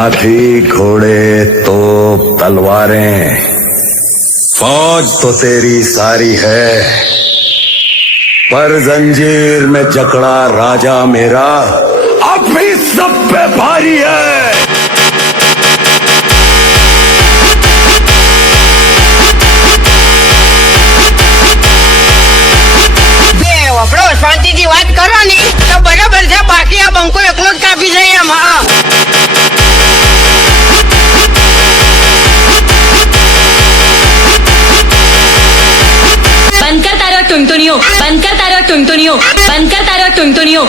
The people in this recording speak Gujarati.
हाथी घोड़े तोप तलवारें फौज तो तेरी सारी है, पर जंजीर में जकड़ा राजा मेरा अब भी सब पे भारी है। શાંતિથી વાત કરો ને તો બરાબર છે, બાકી આ બંકો એકલો જ કાપી જાય એમ. હા, બંધ કર તારો ટુનટુનિયો, બંધ કર તારો ટુનટુનિયો, બંધ કર તારો ટુનટુનિયો.